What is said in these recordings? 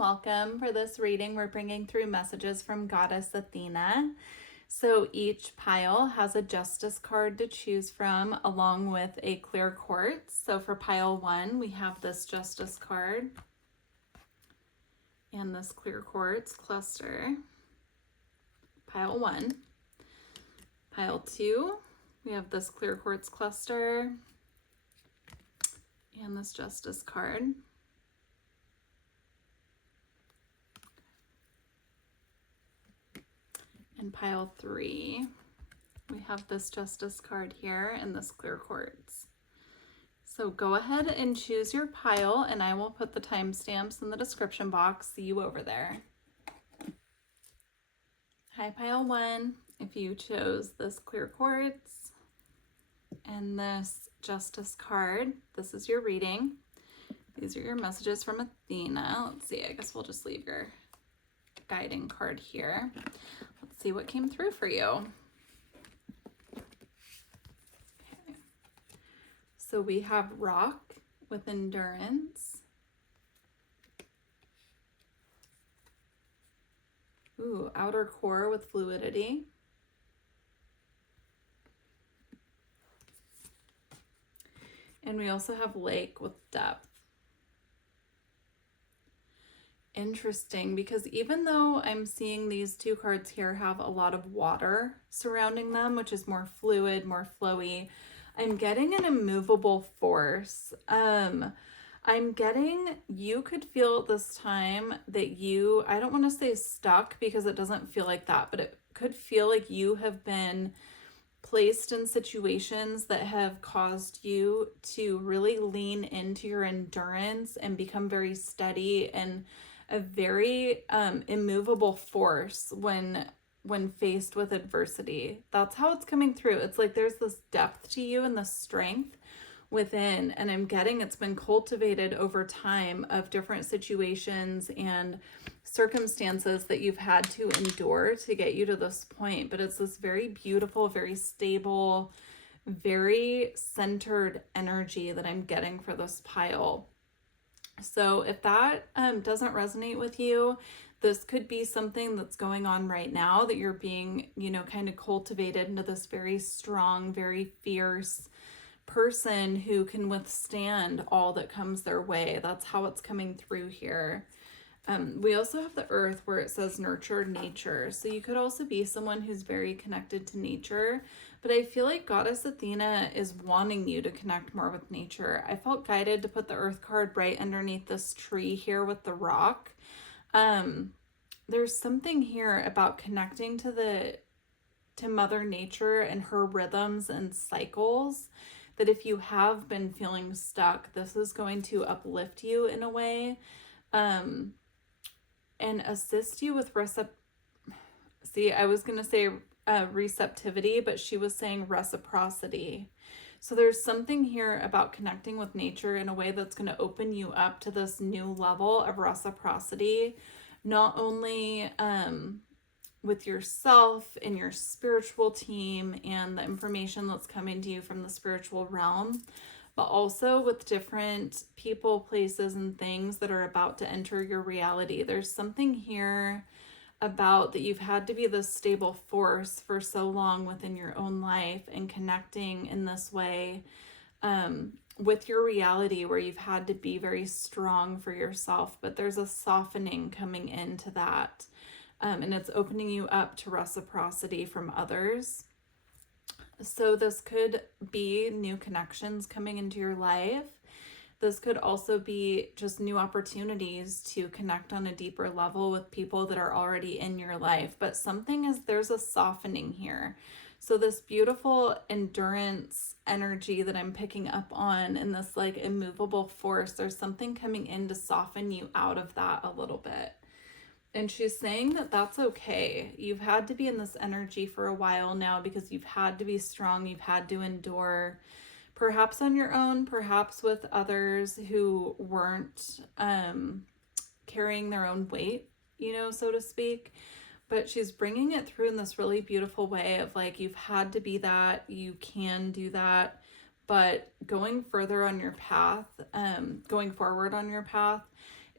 welcome. For this reading, we're bringing through messages from Goddess Athena. So each pile has a justice card to choose from along with a clear quartz. So for pile 1, we have this justice card and this clear quartz cluster. Pile 1. Pile 2, we have this clear quartz cluster and this justice card. In pile 3, we have this justice card here and this clear quartz. So go ahead and choose your pile, and I will put the timestamps in the description box. See you over there. Hi, pile 1. If you chose this clear quartz and this justice card, this is your reading. These are your messages from Athena. Let's see, I guess we'll just leave your guiding card here. Let's see what came through for you. Okay. So we have rock with endurance. Ooh, outer core with fluidity. And we also have lake with depth. Interesting, because even though I'm seeing these two cards here have a lot of water surrounding them, which is more fluid, more flowy, I'm getting an immovable force. I'm getting, you could feel this time that you, I don't want to say stuck because it doesn't feel like that, but it could feel like you have been placed in situations that have caused you to really lean into your endurance and become very steady and a very immovable force when faced with adversity. That's how it's coming through. It's like there's this depth to you and the strength within, and I'm getting it's been cultivated over time of different situations and circumstances that you've had to endure to get you to this point. But it's this very beautiful, very stable, very centered energy that I'm getting for this pile. So if that doesn't resonate with you, this could be something that's going on right now, that you're being, kind of cultivated into this very strong, very fierce person who can withstand all that comes their way. That's how it's coming through here. We also have the earth where it says nurture nature. So you could also be someone who's very connected to nature, but I feel like Goddess Athena is wanting you to connect more with nature. I felt guided to put the earth card right underneath this tree here with the rock. There's something here about connecting to Mother Nature and her rhythms and cycles, that if you have been feeling stuck, this is going to uplift you in a way, and assist you with receptivity, but she was saying reciprocity. So there's something here about connecting with nature in a way that's going to open you up to this new level of reciprocity, not only with yourself and your spiritual team and the information that's coming to you from the spiritual realm, but also with different people, places, and things that are about to enter your reality. There's something here about that you've had to be this stable force for so long within your own life, and connecting in this way with your reality, where you've had to be very strong for yourself, but there's a softening coming into that, and it's opening you up to reciprocity from others. So this could be new connections coming into your life. This could also be just new opportunities to connect on a deeper level with people that are already in your life. But there's a softening here. So this beautiful endurance energy that I'm picking up on, and this like immovable force, there's something coming in to soften you out of that a little bit. And she's saying that that's okay. You've had to be in this energy for a while now because you've had to be strong. You've had to endure, perhaps on your own, perhaps with others who weren't carrying their own weight, so to speak. But she's bringing it through in this really beautiful way of like, you've had to be that, you can do that, but going forward on your path,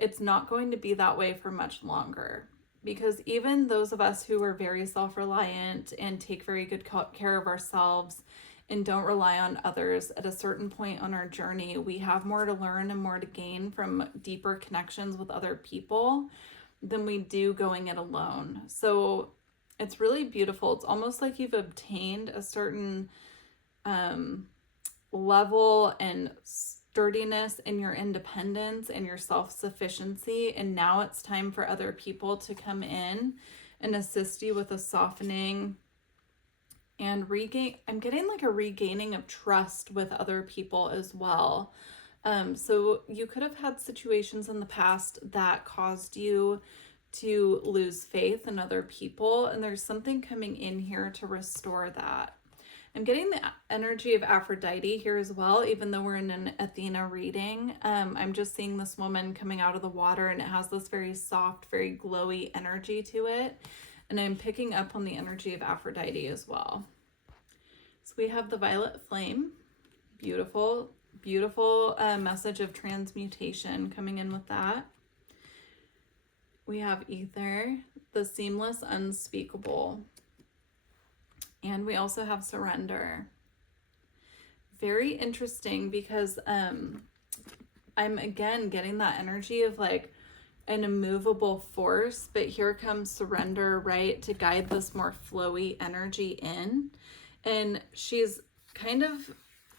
it's not going to be that way for much longer. Because even those of us who are very self-reliant and take very good care of ourselves and don't rely on others, at a certain point on our journey, we have more to learn and more to gain from deeper connections with other people than we do going it alone. So it's really beautiful. It's almost like you've obtained a certain level and sturdiness in your independence and your self-sufficiency, and now it's time for other people to come in and assist you with a softening and I'm getting like a regaining of trust with other people as well. So you could have had situations in the past that caused you to lose faith in other people, and there's something coming in here to restore that. I'm getting the energy of Aphrodite here as well, even though we're in an Athena reading. I'm just seeing this woman coming out of the water, and it has this very soft, very glowy energy to it. And I'm picking up on the energy of Aphrodite as well. So we have the violet flame. Beautiful, beautiful message of transmutation coming in with that. We have ether, the seamless, unspeakable. And we also have surrender. Very interesting because I'm again getting that energy of like an immovable force, but here comes surrender, right, to guide this more flowy energy in. And she's kind of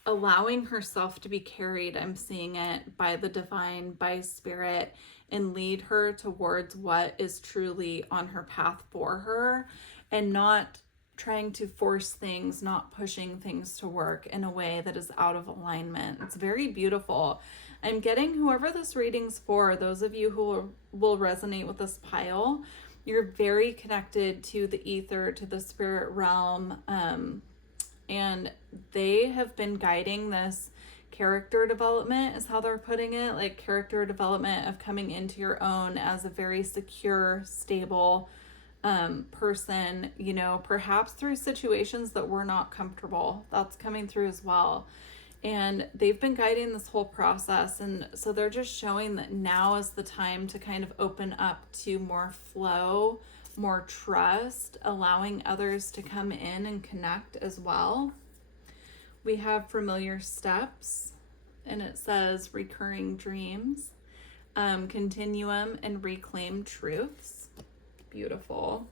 allowing herself to be carried, I'm seeing it, by the divine, by spirit, and lead her towards what is truly on her path for her, and not trying to force things, not pushing things to work in a way that is out of alignment. It's very beautiful. I'm getting whoever this reading's for, those of you who will resonate with this pile, you're very connected to the ether, to the spirit realm, and they have been guiding this character development, is how they're putting it, like character development of coming into your own as a very secure, stable person, you know, perhaps through situations that were not comfortable. That's coming through as well. And they've been guiding this whole process. And so they're just showing that now is the time to kind of open up to more flow, more trust, allowing others to come in and connect as well. We have familiar steps, and it says recurring dreams, continuum, and reclaim truths. Beautiful.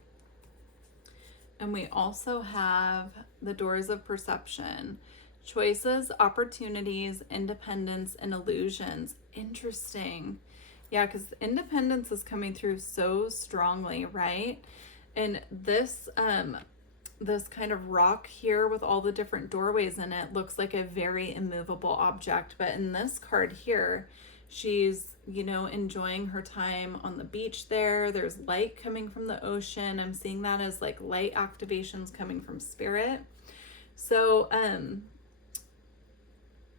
And we also have the doors of perception, choices, opportunities, independence, and illusions. Interesting. Yeah, because independence is coming through so strongly, right? And this this kind of rock here with all the different doorways in it looks like a very immovable object. But in this card here, she's, you know, enjoying her time on the beach there. There's light coming from the ocean. I'm seeing that as like light activations coming from spirit. So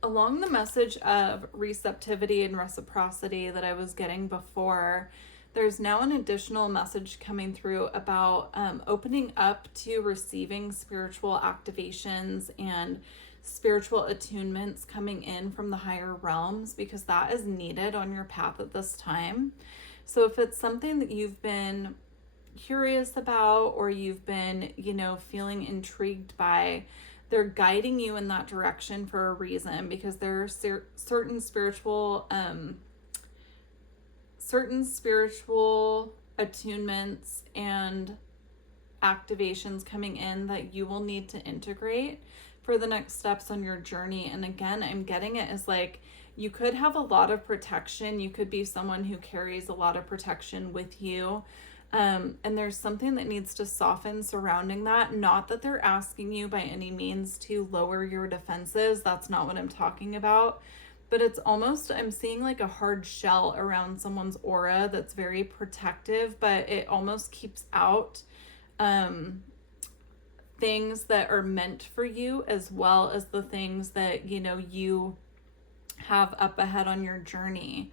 along the message of receptivity and reciprocity that I was getting before, there's now an additional message coming through about opening up to receiving spiritual activations and spiritual attunements coming in from the higher realms, because that is needed on your path at this time. So if it's something that you've been curious about, or you've been, you know, feeling intrigued by, they're guiding you in that direction for a reason, because there are certain spiritual attunements and activations coming in that you will need to integrate for the next steps on your journey. And again, I'm getting it as like, you could have a lot of protection. You could be someone who carries a lot of protection with you. And there's something that needs to soften surrounding that. Not that they're asking you by any means to lower your defenses. That's not what I'm talking about. But it's almost, I'm seeing like a hard shell around someone's aura that's very protective, but it almost keeps out things that are meant for you, as well as the things that, you know, you have up ahead on your journey.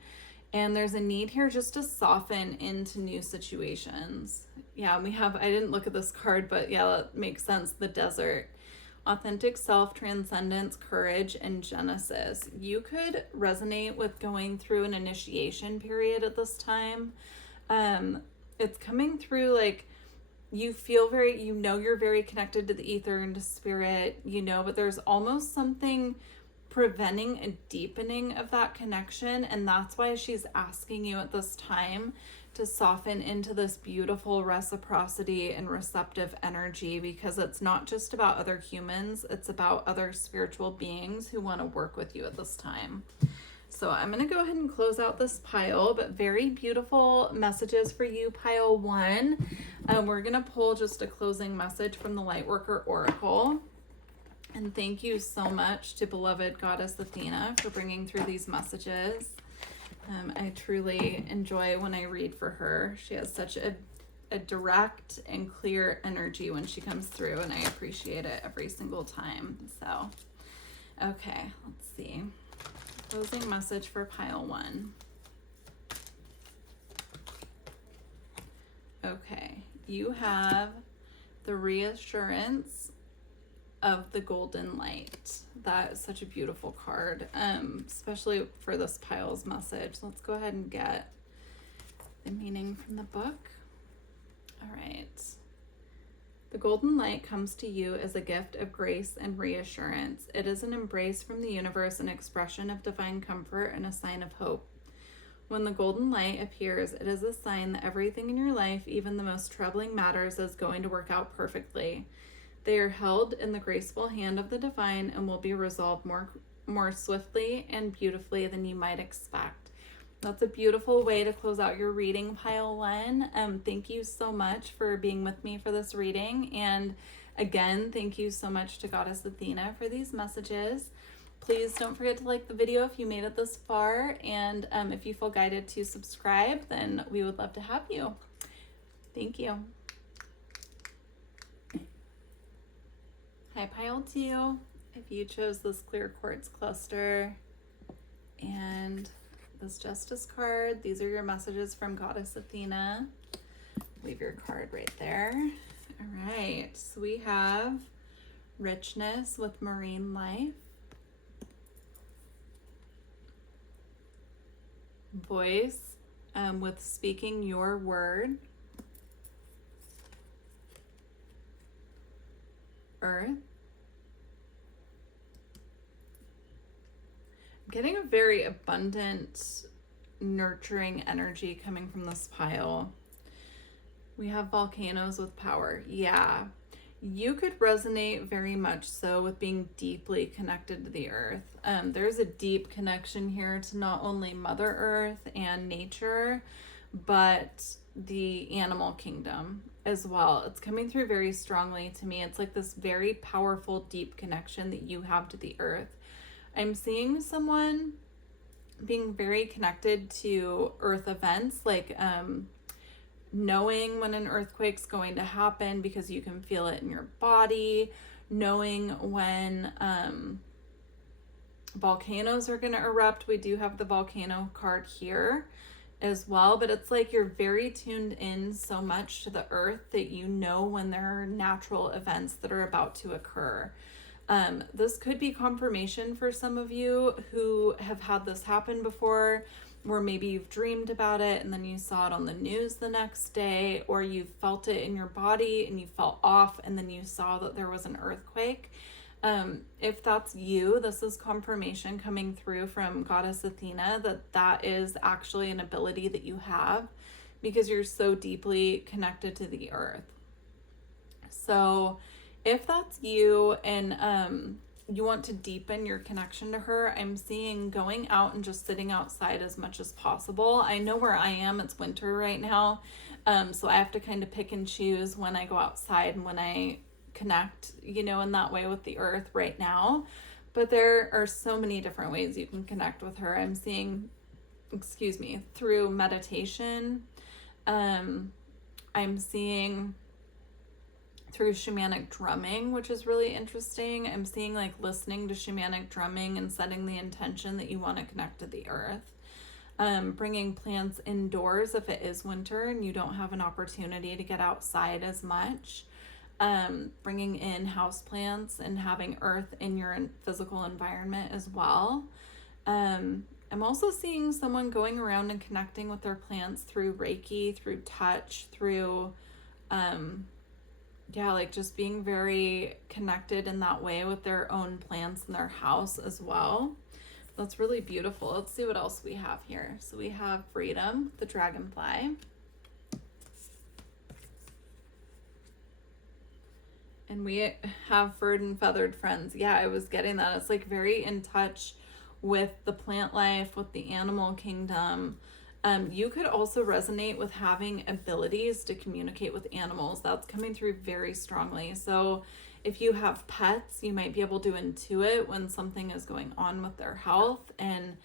And there's a need here just to soften into new situations. Yeah, we have, I didn't look at this card, but yeah, that makes sense. The desert. authentic self, transcendence, courage, and Genesis. You could resonate with going through an initiation period at this time. It's coming through like you feel very, you're very connected to the ether and to spirit, but there's almost something preventing a deepening of that connection. And that's why she's asking you at this time to soften into this beautiful reciprocity and receptive energy, because it's not just about other humans, it's about other spiritual beings who want to work with you at this time. So I'm going to go ahead and close out this pile, but very beautiful messages for you, pile 1. We're going to pull just a closing message from the Lightworker Oracle. And thank you so much to beloved Goddess Athena for bringing through these messages. I truly enjoy when I read for her. She has such a direct and clear energy when she comes through, and I appreciate it every single time. So, okay, let's see. Closing message for pile 1. Okay, you have the reassurance of the golden light. That is such a beautiful card, especially for this pile's message. Let's go ahead and get the meaning from the book. All right. The golden light comes to you as a gift of grace and reassurance. It is an embrace from the universe, an expression of divine comfort, and a sign of hope. When the golden light appears, it is a sign that everything in your life, even the most troubling matters, is going to work out perfectly. They are held in the graceful hand of the divine and will be resolved more swiftly and beautifully than you might expect. That's a beautiful way to close out your reading, pile 1. Thank you so much for being with me for this reading. And again, thank you so much to Goddess Athena for these messages. Please don't forget to like the video if you made it this far. And if you feel guided to subscribe, then we would love to have you. Thank you. Hi, pile 2. If you chose this clear quartz cluster and this Justice card, these are your messages from Goddess Athena. Leave your card right there. All right, so we have richness with marine life, voice with speaking your word, earth. Getting a very abundant, nurturing energy coming from this pile. We have volcanoes with power. Yeah, you could resonate very much so with being deeply connected to the earth. There's a deep connection here to not only Mother Earth and nature, but the animal kingdom as well. It's coming through very strongly to me. It's like this very powerful, deep connection that you have to the earth. I'm seeing someone being very connected to earth events, like knowing when an earthquake's going to happen because you can feel it in your body, knowing when volcanoes are going to erupt. We do have the volcano card here as well, but it's like you're very tuned in so much to the earth that you know when there are natural events that are about to occur. This could be confirmation for some of you who have had this happen before, where maybe you've dreamed about it and then you saw it on the news the next day, or you felt it in your body and you felt off and then you saw that there was an earthquake. If that's you, this is confirmation coming through from Goddess Athena that is actually an ability that you have because you're so deeply connected to the earth. So if that's you and you want to deepen your connection to her, I'm seeing going out and just sitting outside as much as possible. I know where I am, it's winter right now, so I have to kind of pick and choose when I go outside and when I connect, in that way with the earth right now. But there are so many different ways you can connect with her. I'm seeing, through meditation. I'm seeing through shamanic drumming, which is really interesting. I'm seeing like listening to shamanic drumming and setting the intention that you want to connect to the earth. Bringing plants indoors if it is winter and you don't have an opportunity to get outside as much. bringing in houseplants and having earth in your physical environment as well. I'm also seeing someone going around and connecting with their plants through Reiki, through touch, through, like just being very connected in that way with their own plants in their house as well. That's really beautiful. Let's see what else we have here. So we have Freedom, the dragonfly. And we have furred and feathered friends. Yeah, I was getting that. It's like very in touch with the plant life, with the animal kingdom. You could also resonate with having abilities to communicate with animals. That's coming through very strongly. So if you have pets, you might be able to intuit when something is going on with their health and,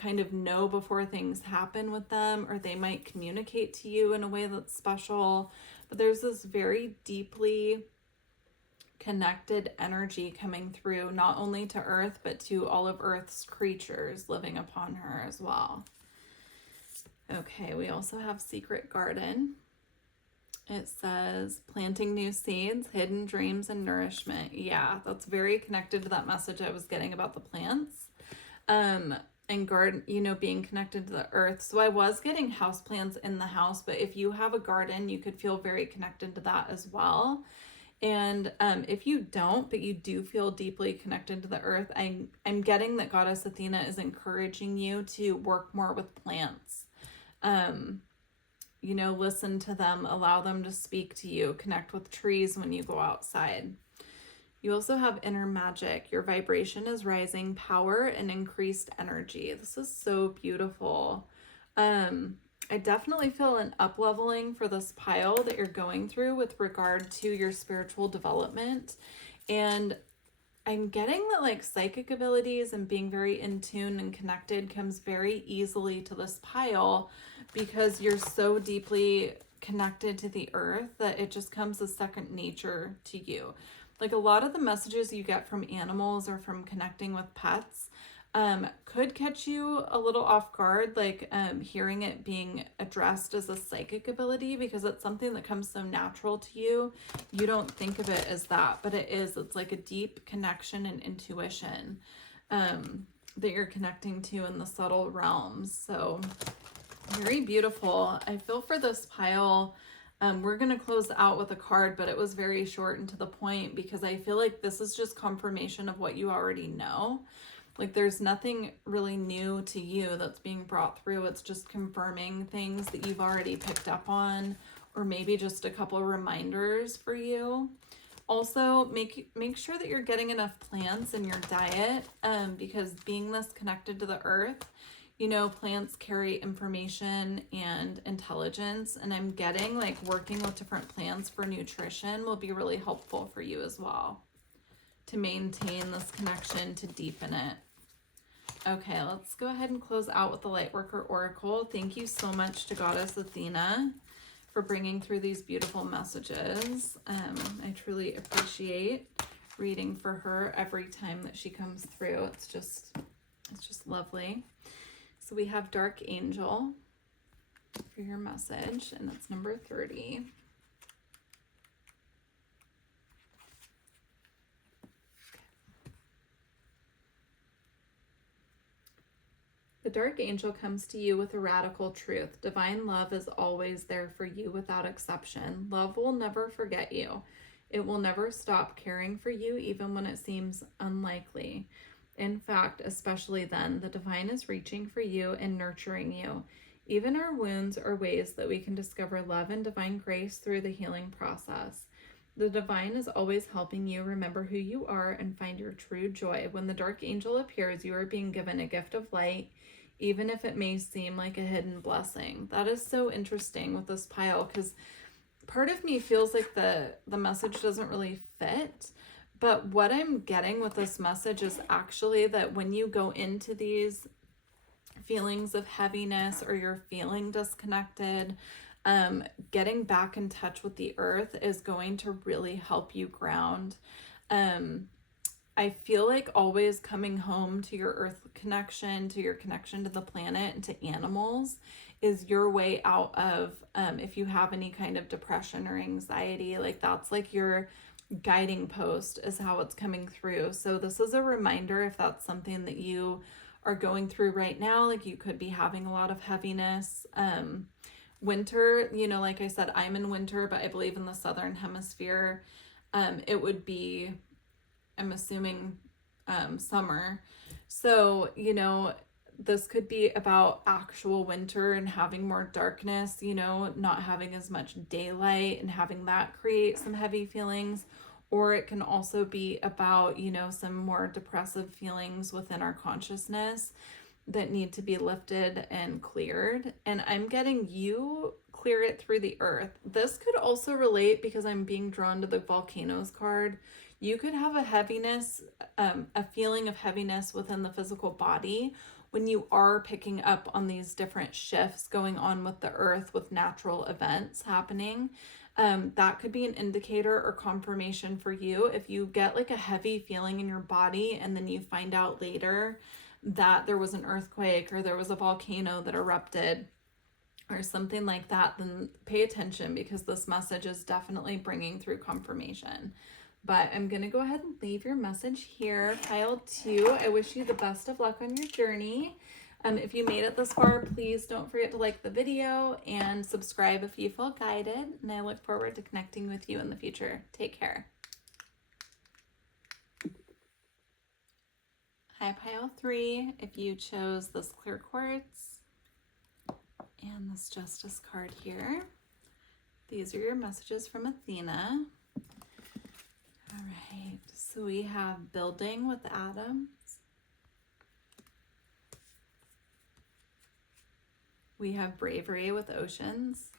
kind of know before things happen with them, or they might communicate to you in a way that's special. But there's this very deeply connected energy coming through, not only to Earth, but to all of Earth's creatures living upon her as well. Okay, we also have Secret Garden. It says planting new seeds, hidden dreams, and nourishment. Yeah, that's very connected to that message I was getting about the plants. And garden, being connected to the earth. So I was getting houseplants in the house, but if you have a garden, you could feel very connected to that as well. And if you don't, but you do feel deeply connected to the earth, I'm getting that Goddess Athena is encouraging you to work more with plants. Listen to them, allow them to speak to you, connect with trees when you go outside. You also have inner magic. Your vibration is rising, power and increased energy. This is so beautiful. I definitely feel an up-leveling for this pile that you're going through with regard to your spiritual development. And I'm getting that like psychic abilities and being very in tune and connected comes very easily to this pile because you're so deeply connected to the earth that it just comes as second nature to you. Like a lot of the messages you get from animals or from connecting with pets could catch you a little off guard, like hearing it being addressed as a psychic ability because it's something that comes so natural to you. You don't think of it as that, but it is. It's like a deep connection and intuition that you're connecting to in the subtle realms. So very beautiful. I feel for this pile. We're going to close out with a card, but it was very short and to the point because I feel like this is just confirmation of what you already know. Like there's nothing really new to you that's being brought through. It's just confirming things that you've already picked up on, or maybe just a couple of reminders for you. Also, make sure that you're getting enough plants in your diet because being this connected to the earth, plants carry information and intelligence, and I'm getting like working with different plants for nutrition will be really helpful for you as well to maintain this connection, to deepen it. Okay, let's go ahead and close out with the Lightworker Oracle. Thank you so much to Goddess Athena for bringing through these beautiful messages. I truly appreciate reading for her every time that she comes through. It's just lovely. So we have Dark Angel for your message, and that's number 30. The Dark Angel comes to you with a radical truth. Divine love is always there for you without exception. Love will never forget you. It will never stop caring for you even when it seems unlikely. In fact, especially then, the divine is reaching for you and nurturing you. Even our wounds are ways that we can discover love and divine grace through the healing process. The divine is always helping you remember who you are and find your true joy. When the Dark Angel appears, you are being given a gift of light, even if it may seem like a hidden blessing. That is so interesting with this pile because part of me feels like the message doesn't really fit. But what I'm getting with this message is actually that when you go into these feelings of heaviness or you're feeling disconnected, getting back in touch with the earth is going to really help you ground. I feel like always coming home to your earth connection, to your connection to the planet and to animals is your way out of, if you have any kind of depression or anxiety, like that's like your guiding post is how it's coming through. So this is a reminder if that's something that you are going through right now, like you could be having a lot of heaviness. Winter, you know, like I said, I'm in winter, but I believe in the southern hemisphere, it would be, I'm assuming, summer. So, you know, this could be about actual winter and having more darkness, you know, not having as much daylight and having that create some heavy feelings. Or it can also be about, you know, some more depressive feelings within our consciousness that need to be lifted and cleared. And I'm getting you clear it through the earth. This could also relate because I'm being drawn to the volcanoes card. You could have a heaviness, a feeling of heaviness within the physical body when you are picking up on these different shifts going on with the earth, with natural events happening. That could be an indicator or confirmation for you if you get like a heavy feeling in your body and then you find out later that there was an earthquake or there was a volcano that erupted or something like that, then pay attention because this message is definitely bringing through confirmation. But I'm going to go ahead and leave your message here. Pile 2, I wish you the best of luck on your journey. If you made it this far, please don't forget to like the video and subscribe if you feel guided. And I look forward to connecting with you in the future. Take care. Hi, pile 3. If you chose this clear quartz and this justice card here, these are your messages from Athena. All right, so we have building with atoms. We have bravery with oceans.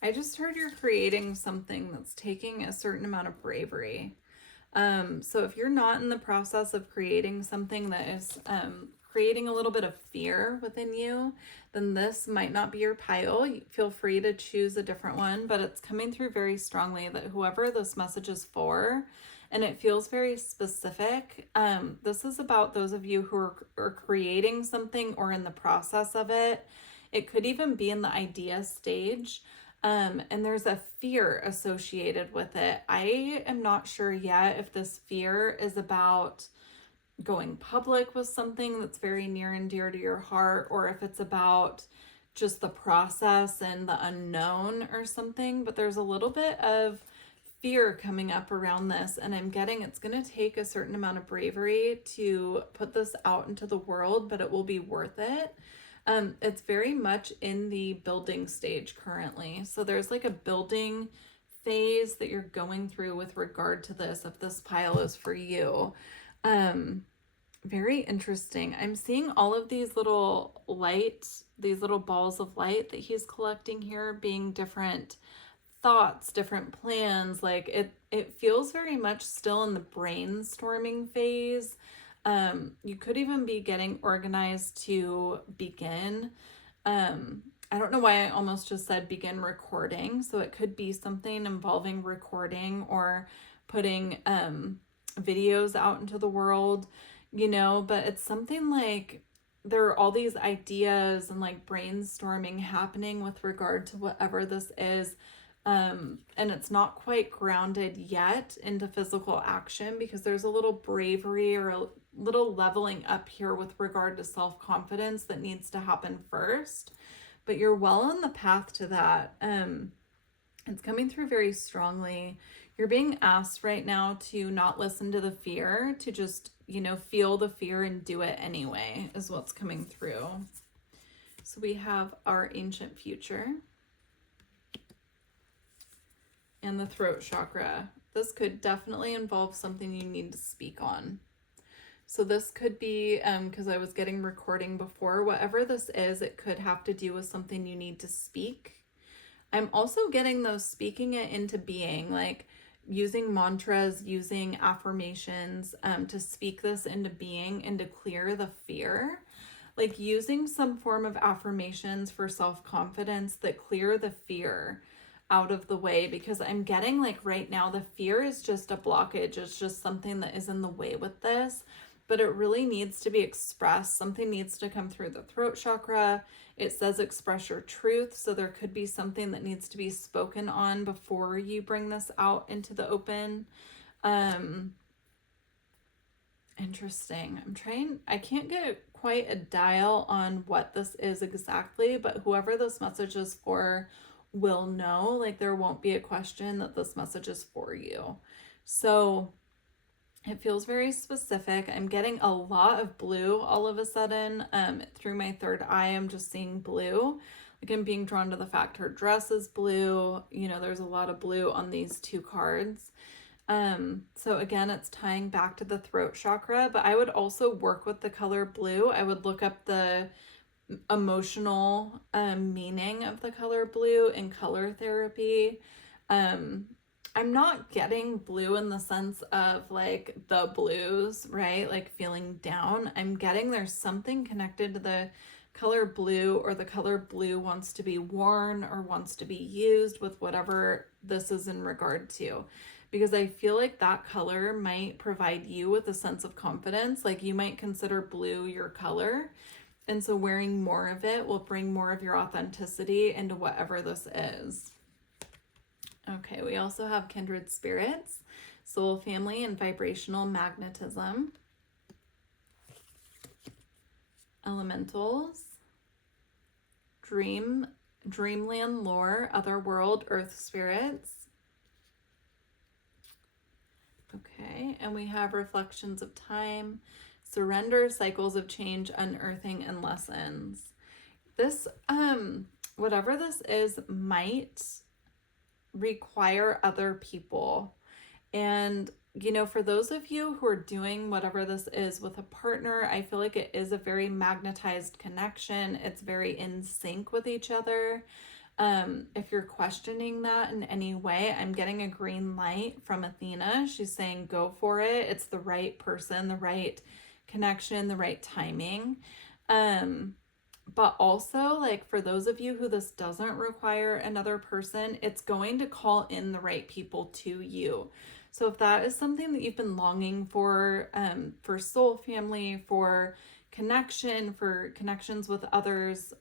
I just heard you're creating something that's taking a certain amount of bravery. So if you're not in the process of creating something that is creating a little bit of fear within you, then this might not be your pile. Feel free to choose a different one, but it's coming through very strongly that whoever this message is for, and it feels very specific. This is about those of you who are creating something or in the process of it. It could even be in the idea stage. And there's a fear associated with it. I am not sure yet if this fear is about going public with something that's very near and dear to your heart, or if it's about just the process and the unknown or something. But there's a little bit of fear coming up around this, and I'm getting it's going to take a certain amount of bravery to put this out into the world, but it will be worth it. It's very much in the building stage currently. So there's like a building phase that you're going through with regard to this, if this pile is for you. Very interesting. I'm seeing all of these little these little balls of light that he's collecting here being different thoughts, different plans. Like it feels very much still in the brainstorming phase. You could even be getting organized to begin. I don't know why I almost just said begin recording. So it could be something involving recording or putting videos out into the world, you know, but it's something like there are all these ideas and like brainstorming happening with regard to whatever this is. And it's not quite grounded yet into physical action because there's a little bravery or a little leveling up here with regard to self-confidence that needs to happen first. But you're well on the path to that. It's coming through very strongly. You're being asked right now to not listen to the fear, to just, you know, feel the fear and do it anyway, is what's coming through. So we have our ancient future and the throat chakra. This could definitely involve something you need to speak on. So this could be, because I was getting recording before, whatever this is, it could have to do with something you need to speak. I'm also getting those speaking it into being, like using mantras, using affirmations to speak this into being and to clear the fear. Like using some form of affirmations for self-confidence that clear the fear. out of the way, because I'm getting like right now the fear is just a blockage. It's just something that is in the way with this, but it really needs to be expressed. Something needs to come through the throat chakra. It says express your truth, so there could be something that needs to be spoken on before you bring this out into the open. Interesting. I can't get quite a dial on what this is exactly, but whoever this message is for will know. Like, there won't be a question that this message is for you. So it feels very specific. I'm getting a lot of blue all of a sudden. Through my third eye, I'm just seeing blue. Like, I'm being drawn to the fact her dress is blue. You know, there's a lot of blue on these two cards. So again, it's tying back to the throat chakra, but I would also work with the color blue. I would look up the emotional meaning of the color blue in color therapy. I'm not getting blue in the sense of like the blues, right? Like feeling down. I'm getting there's something connected to the color blue, or the color blue wants to be worn or wants to be used with whatever this is in regard to. Because I feel like that color might provide you with a sense of confidence. Like, you might consider blue your color. And so wearing more of it will bring more of your authenticity into whatever this is. Okay, we also have kindred spirits, soul family, and vibrational magnetism. Elementals, dreamland lore, otherworld, earth spirits. Okay, and we have reflections of time, surrender, cycles of change, unearthing, and lessons. This, whatever this is, might require other people. And, you know, for those of you who are doing whatever this is with a partner, I feel like it is a very magnetized connection. It's very in sync with each other. If you're questioning that in any way, I'm getting a green light from Athena. She's saying, go for it. It's the right person, the right connection, the right timing. But also, like, for those of you who this doesn't require another person, it's going to call in the right people to you. So if that is something that you've been longing for soul family, for connection, for connections with others,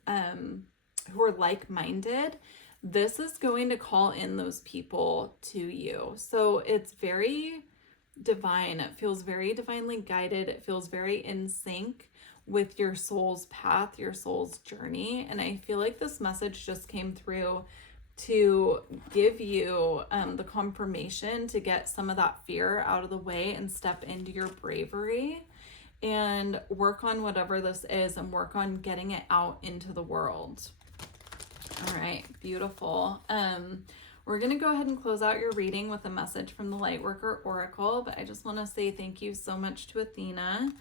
who are like-minded, this is going to call in those people to you. So it's very divine. It feels very divinely guided. It feels very in sync with your soul's path, your soul's journey. And I feel like this message just came through to give you the confirmation to get some of that fear out of the way and step into your bravery and work on whatever this is and work on getting it out into the world. All right, beautiful. We're going to go ahead and close out your reading with a message from the Lightworker Oracle, but I just want to say thank you so much to Athena.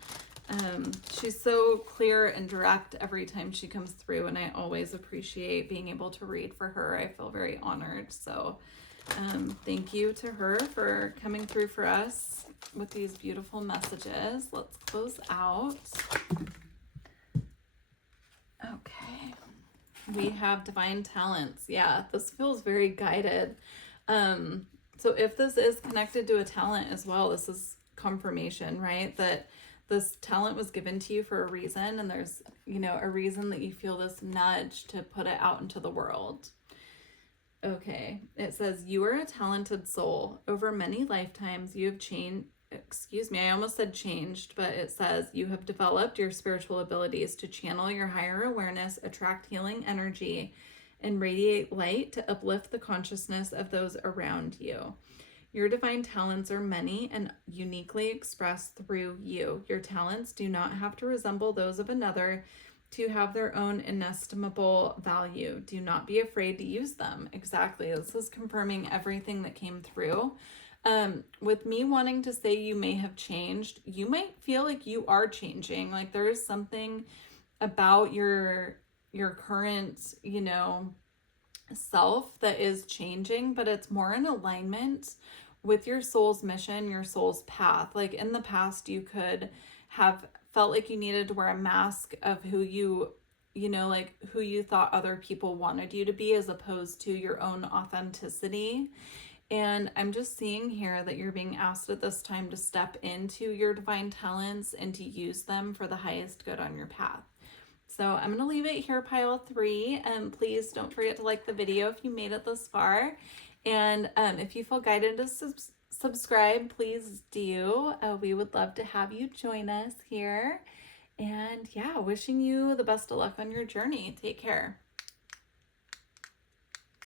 She's so clear and direct every time she comes through, and I always appreciate being able to read for her. I feel very honored. So thank you to her for coming through for us with these beautiful messages. Let's close out. Okay. We have divine talents. Yeah, this feels very guided. So if this is connected to a talent as well, this is confirmation, right? That this talent was given to you for a reason, and there's, you know, a reason that you feel this nudge to put it out into the world. Okay, it says, you are a talented soul. Over many lifetimes, you have I almost said changed, but it says you have developed your spiritual abilities to channel your higher awareness, attract healing energy, and radiate light to uplift the consciousness of those around you. Your divine talents are many and uniquely expressed through you. Your talents do not have to resemble those of another to have their own inestimable value. Do not be afraid to use them. Exactly. This is confirming everything that came through. With me wanting to say you may have changed, you might feel like you are changing. Like there is something about your current, you know, self that is changing, but it's more in alignment with your soul's mission, your soul's path. Like in the past, you could have felt like you needed to wear a mask of who you you know, like who you thought other people wanted you to be as opposed to your own authenticity. And I'm just seeing here that you're being asked at this time to step into your divine talents and to use them for the highest good on your path. So I'm going to leave it here, pile 3. And please don't forget to like the video if you made it this far. And if you feel guided to subscribe, please do. We would love to have you join us here. And yeah, wishing you the best of luck on your journey. Take care.